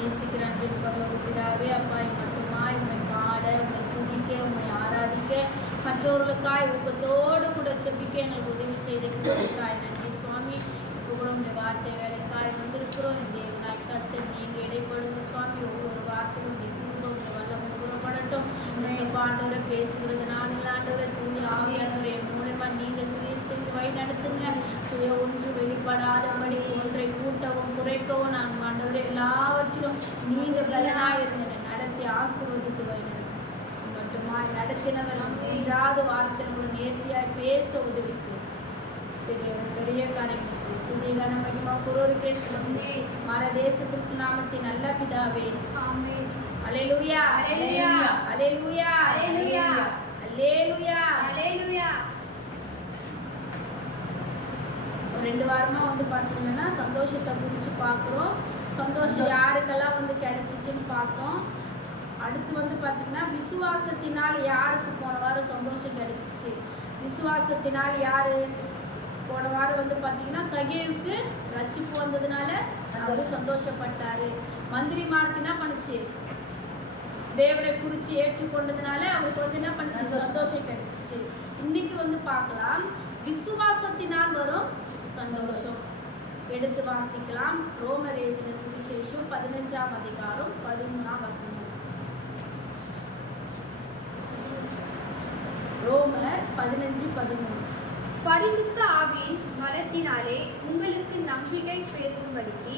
நேசிக்கிற அன்பின் பரலோக பிதாவே, அப்பா மட்டுமாய் உண்மை பாட, உண்மை துதிக்க, உண்மை ஆராதிக்க, மற்றவர்களுக்காய் ஊக்கத்தோடு கூட செபிக்க எங்களுக்கு உதவி செய்திருக்கிறதுக்காய் நன்றி சுவாமி. இப்போ கூட உங்களுடைய வார்த்தை வேலைக்காய் வந்திருக்கிறோம். இந்த தேவனாய் கர்த்தர் நீங்கள் இடைப்படுங்க சுவாமி. ஒவ்வொரு வார்த்தையும் உங்களுடைய வல்லமை புறப்படட்டும். ஆண்டவரை பேசுகிறது நான் இல்லை ஆண்டவரை தூய ஆவியானவரை மூலமா நீங்க கிரியை செய்து வழி நடத்துங்க. சுய ஒன்று வெளிப்படாதபடி ஒன்றை கூட்டவும் குறைக்கவும் நான் ஆண்டவரை எல்லாவற்றிலும் நீங்க பலனாயிருங்க நடத்தி ஆசீர்வதித்து வழி நடத்தும். மட்டுமாய் நடத்தினவர் மூன்றாவது வாரத்தில் ஒரு நேர்த்தியாய் பேச உதவி செய்யும். பெரிய காரியங்களை செய்யும். துதிகான மகிமா குரோருக்கே சொல்லுங்க. மரதேச கிறிஸ்து நாமத்தின் நல்ல பிதாவே, ஆமென். அல்லேலூயா, அல்லேலூயா, அல்லேலூயா, அல்லேலூயா, அல்லேலூயா, அல்லேலூயா. ஒரு 2 வாரமா பார்த்தீங்கன்னா சந்தோஷத்தை குறித்து பார்க்குறோம். சந்தோஷம் யாருக்கெல்லாம் கிடைச்சிச்சுன்னு பார்த்தோம். அடுத்து பார்த்தீங்கன்னா விசுவாசத்தினால் யாருக்கு போன வாரம் சந்தோஷம் கிடைச்சிச்சு. விசுவாசத்தினால் யாரு போன வாரம் பார்த்தீங்கன்னா சகேவுக்கு ரட்சிப்பு வந்ததுனால அவரு சந்தோஷப்பட்டாரு. மந்திரிமாருக்கு என்ன பண்ணுச்சு? தேவனை குறித்து ஏற்றுக்கொண்டதுனால அவருக்கு என்ன பண்ணுச்சு? சந்தோஷம் கிடைச்சிச்சு. இன்னைக்கு பார்க்கலாம் விசுவாசத்தினால் வரும் சந்தோஷம். எடுத்து வாசிக்கலாம். ரோமர் எழுதின சுவிசேஷம் 15ஆம் அதிகாரம் 13ஆம் வசனம். ரோமர் 15:13. பரிசுத்த ஆவியின் பலத்தினாலே உங்களுக்கு நம்பிக்கை பெறும்படிக்கு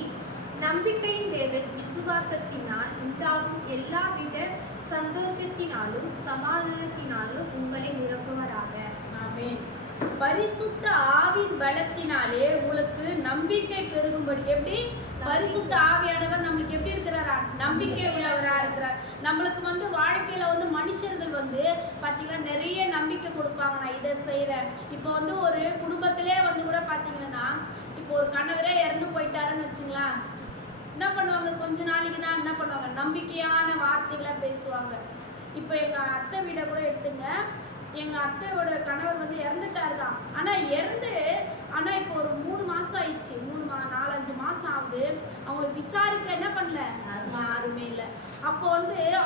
நம்பிக்கையின் தேவன் விசுவாசத்தினால் உண்டாகும் எல்லாவித சந்தோஷத்தினாலும் சமாதானத்தினாலும் உங்களை நிரப்புவராக. ஆமென். பரிசுத்த ஆவின் பலத்தினாலே உங்களுக்கு நம்பிக்கை பெருகும்படி. எப்படி? பரிசுத்த ஆவியானவர் நம்மளுக்கு எப்படி இருக்கிறாரா? நம்பிக்கை உள்ளவரா இருக்கிறார். நம்மளுக்கு வாழ்க்கையில மனுஷர்கள் பார்த்தீங்கன்னா நிறைய நம்பிக்கை கொடுப்பாங்க. நான் இதை செய்கிறேன். இப்போ ஒரு குடும்பத்திலே கூட பார்த்தீங்கன்னா இப்போ ஒரு கணவரே இறந்து போயிட்டாருன்னு வச்சுங்களேன், என்ன பண்ணுவாங்க? கொஞ்ச நாளைக்கு தான் என்ன பண்ணுவாங்க? நம்பிக்கையான வார்த்தைகளை பேசுவாங்க. இப்போ எங்கள் அத்தை வீடை கூட எடுத்துங்க. எங்கள் அத்தையோட கணவர் இறந்துட்டாரு தான். ஆனால் இப்போ ஒரு 3 மாதம் ஆயிடுச்சு. 4-5 மாதம் ஆகுது. அவங்கள விசாரிக்க என்ன பண்ணல? யாருமே இல்லை. அப்போ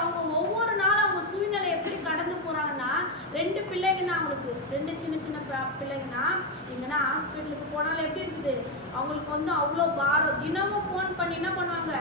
அவங்க ஒவ்வொரு நாளும் அவங்க சூழ்நிலை எப்படி கடந்து போகிறாங்கன்னா, 2 பிள்ளைங்கன்னா அவங்களுக்கு 2 சின்ன சின்ன பிள்ளைங்கன்னா எங்கன்னா ஹாஸ்பிட்டலுக்கு போனாலும் எப்படி இருக்குது அவங்களுக்கு அவ்வளோ பாரம். தினமும் ஃபோன் பண்ணி என்ன பண்ணுவாங்க?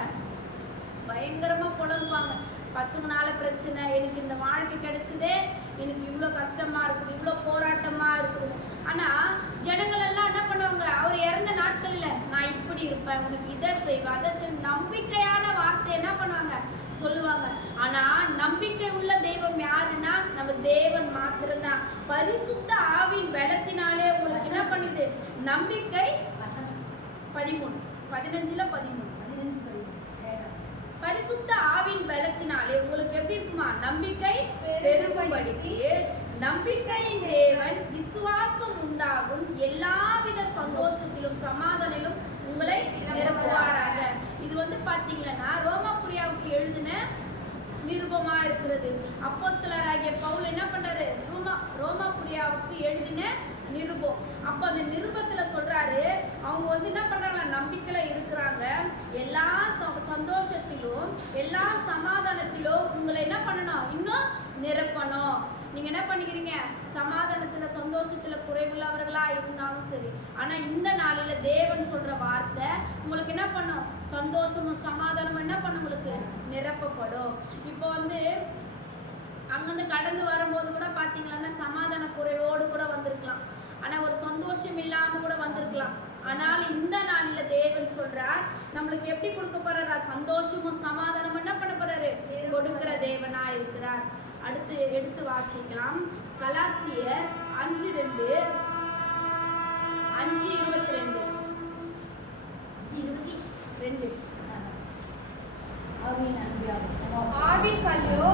பயங்கரமாக புலம்புவாங்க. பசங்கனால பிரச்சனை, எனக்கு இந்த வாழ்க்கை கிடைச்சதே எனக்கு இவ்வளோ கஷ்டமாக இருக்குது, இவ்வளோ போராட்டமாக இருக்குது. ஆனால் ஜனங்கள் எல்லாம் என்ன பண்ணுவாங்க? அவர் இறந்த நாட்களில் நான் இப்படி இருப்பேன், உனக்கு இதை செய்வேன், அதை செய்வேன், நம்பிக்கையான வார்த்தை என்ன பண்ணுவாங்க? சொல்லுவாங்க. ஆனால் நம்பிக்கை உள்ள தெய்வம் யாருன்னா நம்ம தேவன் மாத்திரம்தான். பரிசுத்த ஆவின் பலத்தினாலே உங்களுக்கு என்ன பண்ணுது? நம்பிக்கை 15:13 பரிசுத்த ஆவின் பலத்தினாலே உங்களுக்கு எப்படி இருக்குமா? நம்பிக்கை பெருகும்படிக்கு நம்பிக்கையின் தேவன் விசுவாசம் உண்டாகும் எல்லாவித சந்தோஷத்திலும் சமாதானத்திலும் உங்களை நிரப்புவாராக. இது பார்த்தீங்கன்னா ரோமாபுரியாவுக்கு எழுதின நிருபமா இருக்கிறது. அப்போஸ்தலராகிய பவுல் என்ன பண்றாரு? ரோமாபுரியாவுக்கு எழுதின நிருபம். அப்போ அந்த நிருபத்துல சொல்றாரு, அவங்க என்ன பண்றாங்க? நம்பிக்கையில இருக்கிறாங்க. எல்லா சந்தோஷத்திலும் எல்லா சமாதானத்திலும் உங்களை என்ன பண்ணணும்? இன்னும் நிரப்பணும். நீங்க என்ன பண்ணிக்கிறீங்க? சமாதானத்துல சந்தோஷத்துல குறைவுள்ளவர்களா இருந்தாலும் சரி. ஆனா இந்த நாளில தேவன் சொல்ற வார்த்தை உங்களுக்கு என்ன பண்ணும்? சந்தோஷமும் சமாதானமும் என்ன பண்ணும்? உங்களுக்கு நிரப்பப்படும். இப்போ அங்கிருந்து கடந்து வரும்போது கூட பார்த்தீங்கன்னா சமாதான குறைவோடு கூட வந்திருக்கலாம். ஆனால் ஒரு சந்தோஷம் இல்லாமல் கூட வந்திருக்கலாம். ஆனால் இந்த நாளில் தேவன் சொல்றார், நம்மளுக்கு எப்படி கொடுக்க போறாரா? சந்தோஷமும் சமாதானமும் என்ன பண்ண போறாரு? கொடுக்கிற தேவனா இருக்கிறார். அடுத்து எடுத்து வாசிக்கலாம். கலாத்தியர் 5:2 5:22 ஆவின் கனியோ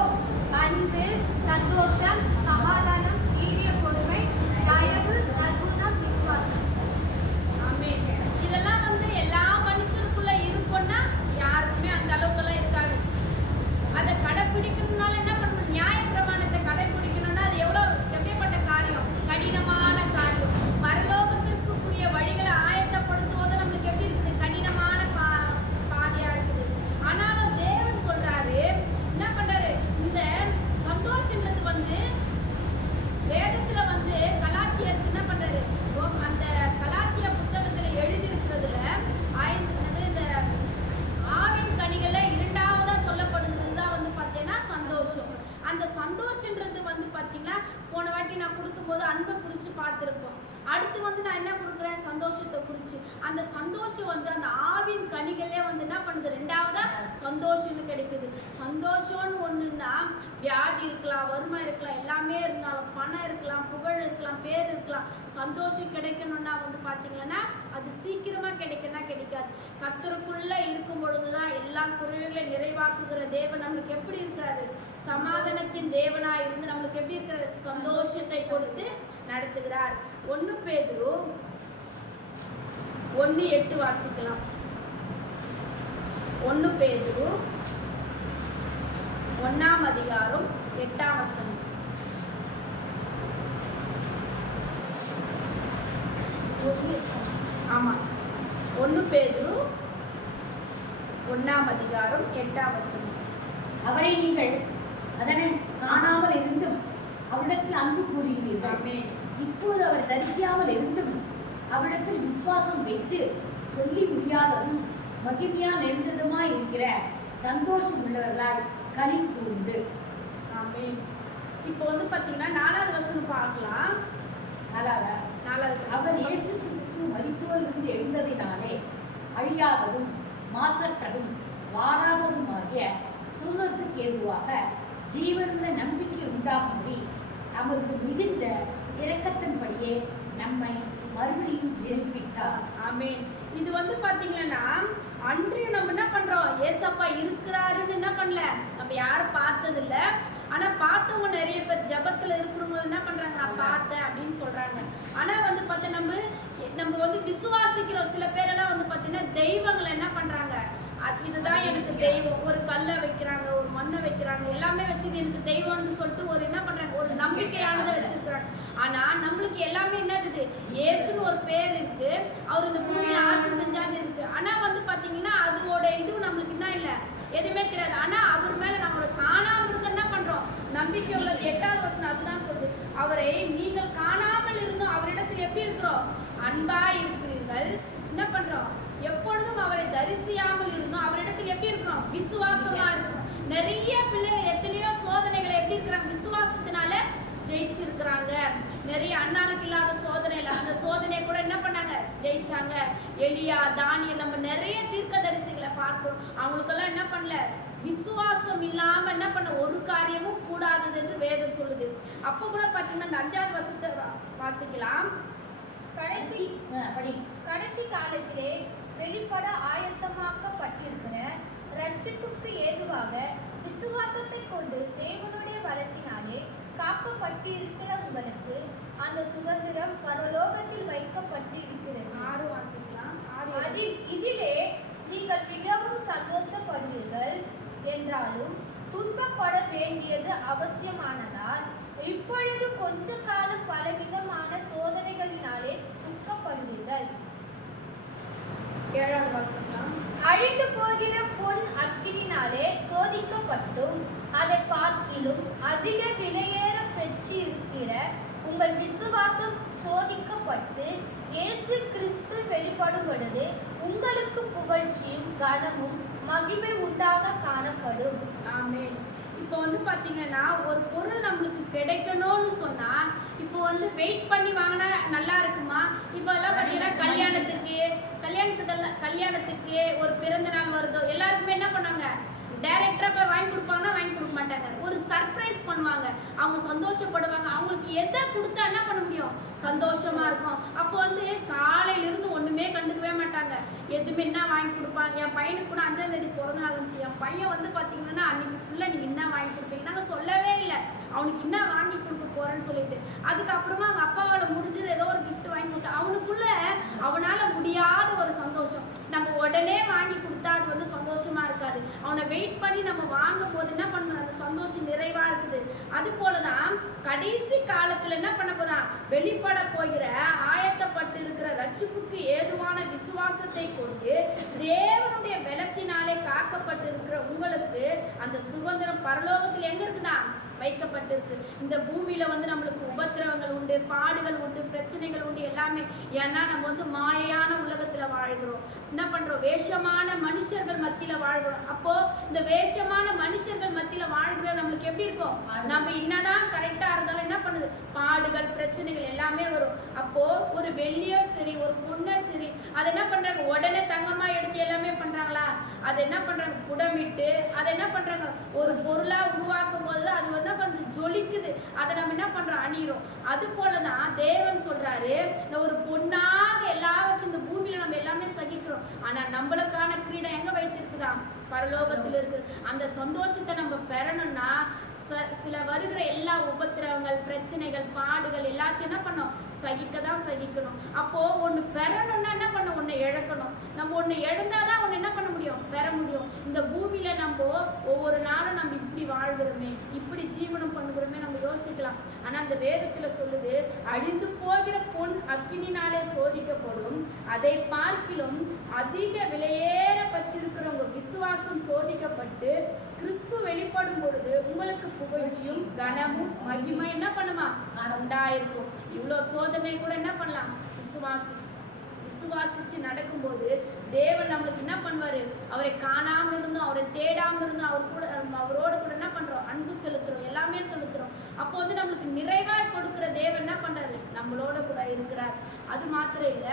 அன்பு, சந்தோஷம், சமாதானம், நீடிய பொறுமை, தயவு, நற்குணம், விசுவாசம். ஆமென். இதெல்லாம் எல்லா மனுஷருக்குள்ள இருக்கும்னா யாருக்குமே அந்த அளவுக்குலாம் இருக்காது. அதை கடைப்பிடிக்கணும்னால என்ன பண்ணணும்? நியாய பிரமாணத்தை கடைப்பிடிக்கணும்னா அது எப்படிப்பட்ட காரியம்? கடினமான காரியம். பரலோகத்திற்குரிய வழிகளை ஆயத்தப்படுத்துவது நம்மளுக்கு எப்படி இருக்குது? கடினமான பாதையா இருக்குது. ஆனாலும் அந்த சந்தோஷம் வந்து அந்த ஆவின் கனிகளே வந்து என்ன பண்ணுது, ரெண்டாவதா சந்தோஷம்னு கிடைக்குது. சந்தோஷம்னு ஒண்ணுன்னா வியாதி இருக்கலாம், வறுமை இருக்கலாம், எல்லாமே இருந்தாலும், பணம் இருக்கலாம், புகழ் இருக்கலாம், பேர் இருக்கலாம். சந்தோஷம் கிடைக்கணும்னா வந்து பாத்தீங்கன்னா அது சீக்கிரமா கிடைக்கணும்னா கிடைக்காது. கர்த்தருக்குள்ள இருக்கும் பொழுதுதான் எல்லா குறைவுகளை நிறைவாக்குகிற தேவன் நம்மளுக்கு எப்படி இருக்கிறாரு, சமாதானத்தின் தேவனா இருந்து நம்மளுக்கு எப்படி இருக்கிற சந்தோஷத்தை கொடுத்து நடத்துகிறார். 1 பேதுரு 1:8 வாசிக்கலாம். 1 பேதுரு 1ஆம் அதிகாரம் 8ஆம் வசனம். ஆமா, 1 பேதுரு 1ஆம் அதிகாரம் 8ஆம் வசனம். அவரை நீங்கள் அதனை காணாமல் இருந்தும் அவரிடத்தில் அன்பு கூறுகிறீர்கள். இப்போது அவர் தரிசியாமல் இருந்தும் அவரிடத்தில் விசுவாசம் வைத்து சொல்லி முடியாததும் மகிமையால் எழுந்ததுமாய் இருக்கிற சந்தோஷம் உள்ளவர்களாய் களி கூர்ந்து. ஆமென். இப்போ வந்து பாத்தீங்கன்னா 4வது வசனம் பார்க்கலாம். 4வது அவர் இயேசு கிறிஸ்து மரித்தோரிலிருந்து எழுந்ததினாலே அழியாததும் மாசற்றதும் வாராததுமாகிய சுதந்திரத்துக்கு ஏதுவாக ஜீவனுள்ள நம்பிக்கை உண்டாகும்படி தமது மிகுந்த இரக்கத்தின்படியே நம்மை மறுபடியும் ஜெயிப்பித்தார். ஆமென். இது வந்து பாத்தீங்கன்னா அன்றைய நம்ம என்ன பண்றோம், ஏசப்பா இருக்கிறாருன்னு என்ன பண்ணல, நம்ம யாரும் பார்த்தது இல்ல. ஆனா பார்த்தவங்க நிறைய பேர் ஜபத்துல இருக்கிறவங்க என்ன பண்றாங்க, நான் பார்த்தேன் அப்படின்னு சொல்றாங்க. ஆனா வந்து பார்த்தா நம்ம வந்து விசுவாசிக்கிறோம். சில பேரெல்லாம் வந்து பாத்தீங்கன்னா தெய்வங்களை என்ன பண்றாங்க, இதுதான் எனக்கு தெய்வம், ஒரு கல்லை வைக்கிறாங்க, ஒரு மண்ணை வைக்கிறாங்க, எல்லாமே வச்சு எனக்கு தெய்வம்னு சொல்லிட்டு ஒரு என்ன பண்றாங்க, ஒரு நம்பிக்கையானதை வச்சிருக்கிறாங்க. ஆனா நம்மளுக்கு எல்லாமே என்ன இருக்குது, இயேசுன்னு ஒரு பேர் இருக்கு, அவர் இந்த பூமியில ஆட்சி செஞ்சான்னு இருக்கு. ஆனா வந்து பாத்தீங்கன்னா அதோட இது நம்மளுக்கு என்ன இல்லை, எதுவுமே தெரியாது. ஆனா அவர் மேல நம்மளோட காணாமல் இருந்து என்ன பண்றோம், நம்பிக்கை உள்ளது. 8வது வசனம் அதுதான் சொல்லுது, அவரை நீங்கள் காணாமல் இருந்தும் அவரிடத்தில் எப்படி இருக்கிறோம், அன்பா இருக்கிறீர்கள். என்ன பண்றோம், எப்பொழுதும் அவரை தரிசியாமல் இருந்தோம் அவரிடத்தில் எப்படி இருக்கிறோம், விசுவாசமா இருக்கிறோம். நிறைய பிள்ளைகள் எத்தனையோ சோதனைகளை எப்படி இருக்கிறாங்க, விசுவாசத்தினால ஜெயிச்சிருக்கிறாங்க. நிறைய அண்ணாளுக்கு இல்லாத சோதனை இல்லை, அந்த சோதனையை கூட என்ன பண்ணாங்க, ஜெயிச்சாங்க. எலியா, தானியேல், நம்ம நிறைய தீர்க்கதரிசிகளை பார்க்கிறோம். அவங்களுக்கெல்லாம் என்ன பண்ணல, விசுவாசம் இல்லாம என்ன பண்ண ஒரு காரியமும் கூடாதது என்று வேதம் சொல்லுது. அப்ப கூட பாத்தீங்கன்னா அந்த 5வது வசனத்தை வாசிக்கலாம். கடைசி காலத்திலே வெளிப்பட ஆயத்தமாக்கப்பட்டிருக்கிற ரட்சிப்புக்கு ஏதுவாக விசுவாசத்தை கொண்டு தேவனுடைய பலத்தினாலே காக்கப்பட்டிருக்கிற உங்களுக்கு அந்த சுதந்திரம் பரலோகத்தில் வைக்கப்பட்டு இருக்கிறது. 6 வாசிக்கலாம். இதிலே நீங்கள் மிகவும் சந்தோஷப்படுவீர்கள் என்றாலும் துன்பப்பட வேண்டியது அவசியமானதால் இப்பொழுது கொஞ்ச காலம் பலவிதமான சோதனைகளினாலே துக்கப்படுவீர்கள். 7வது வாசிக்கலாம். அழிந்து போகிற பொன் அக்கினினாலே சோதிக்கப்பட்டும் அதை பார்க்கிலும் அதிக விலையேற பெற்று இருக்கிற உங்கள் விசுவாசம் சோதிக்கப்பட்டு இயேசு கிறிஸ்து வெளிப்படும் பொழுது உங்களுக்கு புகழ்ச்சியும் கனமும் மகிமை உண்டாக காணப்படும். ஆமென். இப்போ வந்து பாத்தீங்கன்னா ஒரு பொருள் நம்மளுக்கு கிடைக்கணும்னு சொன்னா இப்போ வந்து வெயிட் பண்ணி வாங்கினா நல்லா இருக்குமா? இப்போ எல்லாம் பாத்தீங்கன்னா கல்யாணத்துக்கு ஒரு பிறந்த நாள் வருதோ எல்லாருக்குமே என்ன பண்ணாங்க, டைரக்டரா போய் வாங்கி கொடுப்பாங்கன்னா வாங்கி கொடுக்க மாட்டாங்க, ஒரு சர்ப்ரைஸ் பண்ணுவாங்க, அவங்க சந்தோஷப்படுவாங்க. அவங்களுக்கு எதை கொடுத்தா என்ன பண்ண முடியும், சந்தோஷமா இருக்கும். அப்போ வந்து காலையில இருந்து ஒண்ணுமே கண்டுக்கவே மாட்டாங்க, எதுவுமே என்ன வாங்கி கொடுப்பாங்க. என் பையனுக்கு கூட 5ஆம் தேதி பிறந்த நாள் வந்துச்சு. என் பையன் வந்து பாத்தீங்கன்னா அன்னைக்கு ஃபுல்லா நீங்க என்ன வாங்கி கொடுப்பீங்க, நாங்க சொல்லவே இல்லை அவனுக்கு என்ன வாங்கி கொடுக்க போறேன்னு சொல்லிட்டு. அதுக்கப்புறமா அவங்க அப்பாவால முடிஞ்சது ஏதோ ஒரு கிஃப்ட் வாங்கி கொடுத்தா அவனுக்குள்ள அவனால முடியாத ஒரு சந்தோஷம். நம்ம உடனே வாங்கி கொடுத்தா அது வந்து சந்தோஷமா இருக்காது. அவனை வெயிட் பண்ணி நம்ம வாங்கும் போது என்ன பண்ணணும், அந்த சந்தோஷம் நிறைவா இருக்குது. அது போலதான் கடைசி காலத்துல என்ன பண்ண போதான், வெளிப்பட போகிற ஆயத்தப்பட்டு இருக்கிற ரட்சிப்புக்கு ஏதுவான விசுவாசத்தை கொண்டு தேவனுடைய பலத்தினாலே காக்கப்பட்டு இருக்கிற உங்களுக்கு அந்த சுதந்திரம் பரலோகத்தில் எங்க இருக்குதா, வைக்கப்பட்டிருக்கு. இந்த பூமியில வந்து நம்மளுக்கு உபத்திரவங்கள் உண்டு, பாடுகள் உண்டு, பிரச்சனைகள் உண்டு, எல்லாமே. ஏன்னா நம்ம வந்து மாயையான உலகத்துல வாழ்கிறோம். என்ன பண்றோம்? வேஷமான மனுஷர்கள் மத்தியில வாழ்கிறோம். அப்போ இந்த வேஷமான மனுஷர்கள் மத்தியில வாழ்கிற நம்மளுக்கு எப்படி இருக்கும்? நம்ம என்னதான் கரெக்டா இருந்தாலும் என்ன பண்ணுது? பாடுகள், பிரச்சனைகள் எல்லாமே வரும். அப்போ ஒரு வெள்ளியோ சரி, ஒரு பொண்ணோ சரி, அதை என்ன பண்றாங்க? உடனே தங்கமா எடுத்து எல்லாமே பண்றாங்களா? அதை என்ன பண்றாங்க? புடமிட்டு அதை என்ன பண்றாங்க? ஒரு பொருளா உருவாக்கும் போது அது என்ன பண்ணுது? ஜொலிக்குது. அதை நம்ம என்ன பண்றோம்? அணியிறோம். அது போலதான் தேவன் சொல்றாரு, ஒரு பொண்ணாக எல்லாவற்றும் இந்த பூமியில நம்ம எல்லாமே சகிக்கிறோம். ஆனா நம்மளுக்கான கிரீடம் எங்க வைத்திருக்குதா? பரலோகத்தில் இருக்குது. அந்த சந்தோஷத்தை நம்ம பெறணும்னா சில வருகிற எல்லா உபத்திரவங்கள், பிரச்சனைகள், பாடுகள் எல்லாத்தையும் என்ன பண்ணணும்? சகிக்கதான் சகிக்கணும். அப்போ ஒண்ணு பெறணும்னா என்ன பண்ணணும்? ஒண்ணு இழக்கணும். நம்ம ஒண்ணு இழந்தாதான் ஒண்ணு என்ன பண்ண முடியும்? பெற முடியும். இந்த பூமியில நம்ம ஒவ்வொரு நாளும் நம்ம இப்படி வாழ்கிறோமே, இப்படி ஜீவனம் பண்ணுகிறோமே நம்ம யோசிக்கலாம். ஆனா அந்த வேதத்துல சொல்லுது, அழிந்து போகிற பொன் அக்கினினாலே சோதிக்கப்படும், அதை பார்க்கிலும் அதிக விலையேற பற்றிருக்கிறவங்க விசுவாசம் சோதிக்கப்பட்டு கிறிஸ்து வெளிப்படும் பொழுது உங்களுக்கு புகழ்ச்சியும் கனமும் மகிமை என்ன பண்ணுமா? உண்டாயிருக்கும். இவ்வளோ சோதனை கூட என்ன பண்ணலாம்? விசுவாசிச்சு நடக்கும்போது தேவன் நம்மளுக்கு என்ன பண்ணுவாரு? அவரை காணாம இருந்தோம், அவரை தேடாம இருந்தோம், அவரோடு கூட என்ன பண்றோம்? அன்பு செலுத்துறோம், எல்லாமே செலுத்துறோம். அப்போ வந்து நம்மளுக்கு நிறைவாய் கொடுக்கிற தேவன் என்ன பண்றாரு? நம்மளோட கூட இருக்கிறார். அது மாத்திரம் இல்ல,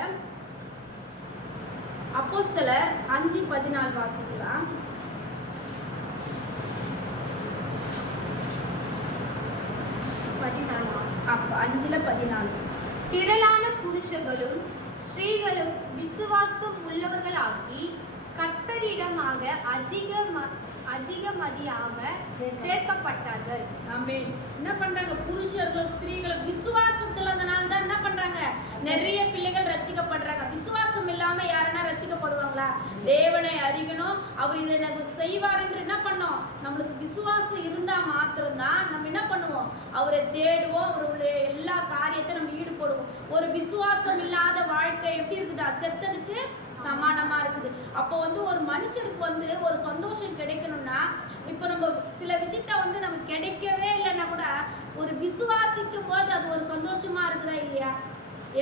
அப்போஸ்தலர் 5:14 வாசிக்கலாம். 5:14. திரளான புருஷர்களும் ஸ்திரீகளும் விசுவாசம் உள்ளவர்களாகி கர்த்தரிடமாக அதிகமதியாக சேர்க்கப்பட்டார்கள். ஆமென். என்ன பண்றாங்க? புருஷர்களும் ஸ்திரீகளும் விசுவாசத்துல அதனால தான் என்ன பண்றாங்க? நிறைய பிள்ளைகள் ரட்சிக்கப்படுறாங்க. விசுவாசம் இல்லாம யாருன்னா ரட்சிக்கப்படுவாங்களா? தேவனை அறியணும், அவர் இதை நம்ம செய்வார் என்று என்ன பண்ணோம்? நம்மளுக்கு விசுவாசம் இருந்தா மாத்திரம்தான் நம்ம என்ன பண்ணுவோம்? அவரை தேடுவோம், அவருடைய எல்லா காரியத்தை நம்ம ஈடுபடுவோம். ஒரு விசுவாசம் இல்லாத வாழ்க்கை எப்படி இருக்குதா? செத்ததுக்கு சமானமா இருக்குது. அப்போ வந்து ஒரு மனுஷருக்கு வந்து ஒரு சந்தோஷம் கிடைக்கணும்னா, இப்போ நம்ம சில விஷயத்த வந்து நம்ம கிடைக்கவே இல்லைன்னா கூட ஒரு விசுவாசிக்கும் போது அது ஒரு சந்தோஷமா இருக்குதா இல்லையா?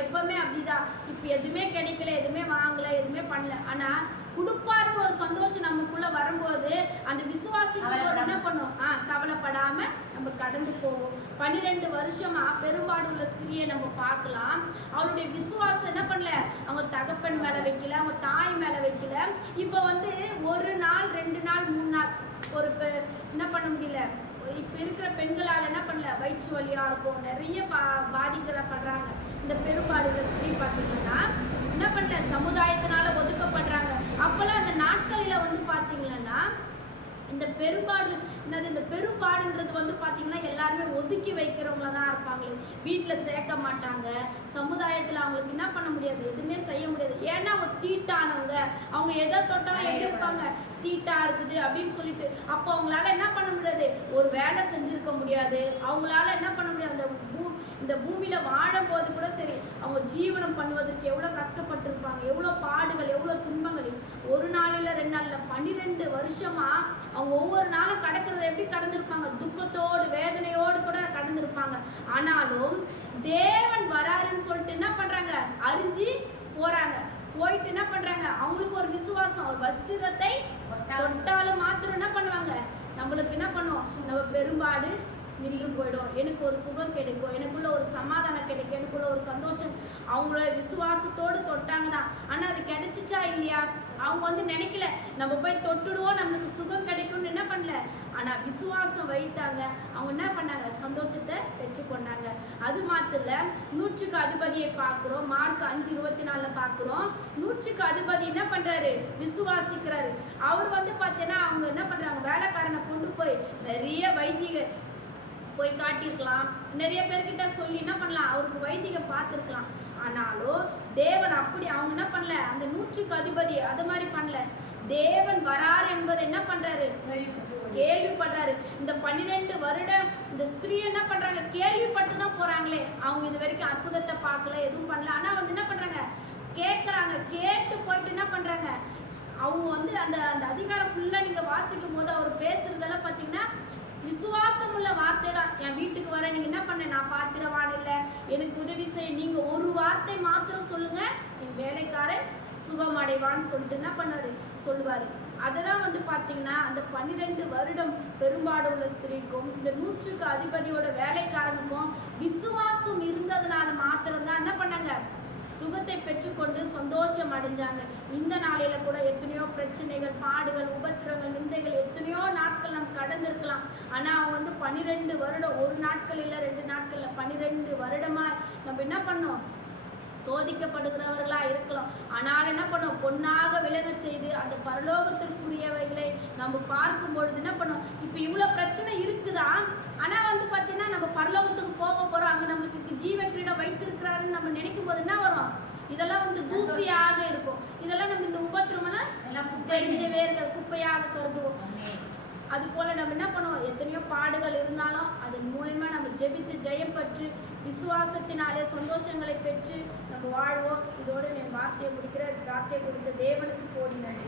எப்பவுமே அப்படிதான். இப்போ எதுவுமே கிடைக்கல, எதுவுமே வாங்கல, எதுவுமே பண்ணல, ஆனா கொடுப்பாருன்னு ஒரு சந்தோஷம் நமக்குள்ள வரும்போது அந்த விசுவாசிக்கும் போது என்ன பண்ணும்? கவலைப்படாம நம்ம கடந்து போவோம். 12 வருஷமா பெரும்பாடு உள்ள ஸ்திரியை நம்ம பார்க்கலாம். அவளுடைய விசுவாசம் என்ன பண்ணல? அவங்க தகப்பன் மேல வைக்கல, அவங்க தாய் மேல வைக்கல. இப்போ வந்து 1 நாள் 2 நாள் 3 நாள் ஒரு என்ன பண்ண முடியல. இப்ப இருக்கிற பெண்களால் என்ன பண்ணல? வயிற்று வலியா இருக்கும், நிறைய பாதிக்கப்படுறாங்க. இந்த பெரும்பாடு உள்ள ஸ்திரீ பார்த்தீங்கன்னா என்ன பண்ணல? சமுதாயத்தினால ஒதுக்கப்படுறாங்க. அப்பெல்லாம் அந்த நாட்களில் வந்து பார்த்தீங்கன்னா இந்த பெரும்பாடு என்னது? இந்த பெரும்பாடுன்றது வந்து பார்த்தீங்கன்னா எல்லாருமே ஒதுக்கி வைக்கிறவங்கள தான் இருப்பாங்களே, வீட்டில் சேர்க்க மாட்டாங்க. சமுதாயத்தில் அவங்களுக்கு என்ன பண்ண முடியாது? எதுவுமே செய்ய முடியாது. ஏன்னா அவங்க தீட்டானவங்க, அவங்க எதை தொட்டாலும் எப்படி இருப்பாங்க? தீட்டா இருக்குது அப்படின்னு சொல்லிட்டு. அப்போ அவங்களால என்ன பண்ண முடியாது? ஒரு வேலை செஞ்சிருக்க முடியாது. அவங்களால என்ன பண்ண முடியாது? இந்த பூமியில வாழும் போது கூட சரி, அவங்க ஜீவனம் பண்ணுவதற்கு எவ்வளோ கஷ்டப்பட்டிருப்பாங்க, எவ்வளோ பாடுகள், எவ்வளோ துன்பங்கள். 1 நாளில் 2 நாளில் 12 வருஷமா அவங்க ஒவ்வொரு நாளும் கடக்கிறத எப்படி கடந்திருப்பாங்க? துக்கத்தோடு வேதனையோடு கூட கடந்திருப்பாங்க. ஆனாலும் தேவன் வராருன்னு சொல்லிட்டு என்ன பண்றாங்க? அறிஞ்சு போறாங்க. போயிட்டு என்ன பண்றாங்க? அவங்களுக்கு ஒரு விசுவாசம், ஒரு வஸ்திரத்தை தொட்டாலும் மாத்திரம் என்ன பண்ணுவாங்க? நம்மளுக்கு என்ன பண்ணுவோம்? நம்ம பெரும்பாடு நின்று போயிடும், எனக்கு ஒரு சுகம் கிடைக்கும், எனக்குள்ள ஒரு சமாதானம் கிடைக்கும், எனக்குள்ள ஒரு சந்தோஷம். அவங்கள விசுவாசத்தோடு தொட்டாங்க தான். ஆனால் அது கிடைச்சிச்சா இல்லையா? அவங்க வந்து நினைக்கல நம்ம போய் தொட்டுடுவோம் நம்மளுக்கு சுகம் கிடைக்கும்னு என்ன பண்ணல. ஆனால் விசுவாசம் வைத்தாங்க. அவங்க என்ன பண்ணாங்க? சந்தோஷத்தை பெற்றுக்கொண்டாங்க. அது மாத்திரம் 100க்கு அதிபதியை பார்க்குறோம். மார்க் 5:24 பார்க்குறோம். 100க்கு அதிபதி என்ன பண்ணுறாரு? விசுவாசிக்கிறாரு. அவர் வந்து பார்த்தீங்கன்னா அவங்க என்ன பண்ணுறாங்க? வேலைக்காரனை கொண்டு போய் நிறைய வைத்தியர் போய் காட்டியிருக்கலாம், நிறைய பேர்கிட்ட சொல்லி என்ன பண்ணலாம்? அவருக்கு வைத்தியம் பார்த்துருக்கலாம். ஆனாலும் தேவன் அப்படி அவங்க என்ன பண்ணல? அந்த 100க்கு அதிபதி அது மாதிரி பண்ணல. தேவன் வராரு என்பதை என்ன பண்றாரு? கேள்விப்படுறாரு. இந்த 12 வருடம் இந்த ஸ்திரீ என்ன பண்றாங்க? கேள்விப்பட்டு தான் போறாங்களே. அவங்க இது வரைக்கும் அற்புதத்தை பார்க்கல, எதுவும் பண்ணல. ஆனா வந்து என்ன பண்றாங்க? கேட்கறாங்க. கேட்டு போயிட்டு என்ன பண்றாங்க? அவங்க வந்து அந்த அந்த அதிகாரம் ஃபுல்லா நீங்க வாசிக்கும் போது அவர் பேசுறதெல்லாம் பார்த்தீங்கன்னா விசுவாசம் உள்ள வார்த்தை தான். நீங்க ஒரு வார்த்தை மாத்திரம் சொல்லுங்க, என் வேலைக்காரன் சுகமடைவான்னு சொல்லிட்டு என்ன பண்ணாரு சொல்லுவாரு. அதெல்லாம் வந்து பார்த்தீங்கன்னா அந்த 12 வருடம் பெரும்பாடு உள்ள ஸ்திரீக்கும் இந்த 100க்கு அதிபதியோட வேலைக்காரனுக்கும் விசுவாசம் இருந்ததுனால மாத்திரம்தான் என்ன பண்ணாங்க சுகத்தை பெற்றுக்கொண்டு சந்தோஷம் அடைஞ்சாங்க. இந்த நாளையில கூட எத்தனையோ பிரச்சனைகள், பாடுகள், உபத்திரங்கள், நிந்தைகள் எத்தனையோ நாட்கள் நம்ம கடந்திருக்கலாம். ஆனா அவங்க வந்து 12 வருடம், ஒரு நாட்கள் இல்லை 2 நாட்கள் இல்லை, 12 வருடமா நம்ம என்ன பண்ணோம் சோதிக்கப்படுகிறவர்களா இருக்கலாம். ஆனால் என்ன பண்ணோம் பொன்னாக விலக செய்து அந்த பரலோகத்திற்குரியவைகளை நம்ம பார்க்கும் பொழுது என்ன பண்ணோம், இப்போ இவ்வளோ பிரச்சனை இருக்குதா, ஆனா வந்து பார்த்தீங்கன்னா நம்ம பரலோகத்துக்கு போக போறோம், அங்க நம்மளுக்கு ஜீவ கிரீடம் வைத்திருக்கிறாருன்னு நம்ம நினைக்கும் போது என்ன வரும், இதெல்லாம் வந்து தூசியாக இருக்கும். இதெல்லாம் நம்ம இந்த உபத்திரம்னா தெரிஞ்சவே இருக்கிற குப்பையாக கருதுவோம். அது போல நம்ம என்ன பண்ணுவோம், எத்தனையோ பாடுகள் இருந்தாலும் அதன் மூலமா நம்ம ஜெபித்து ஜெயம் பெற்று விசுவாசத்தினாலே சந்தோஷங்களை பெற்று நம்ம வாழ்வோம். இதோடு என் வார்த்தையை முடிக்கிற வார்த்தையை கொடுத்த தேவனுக்கு கோடி நன்றி.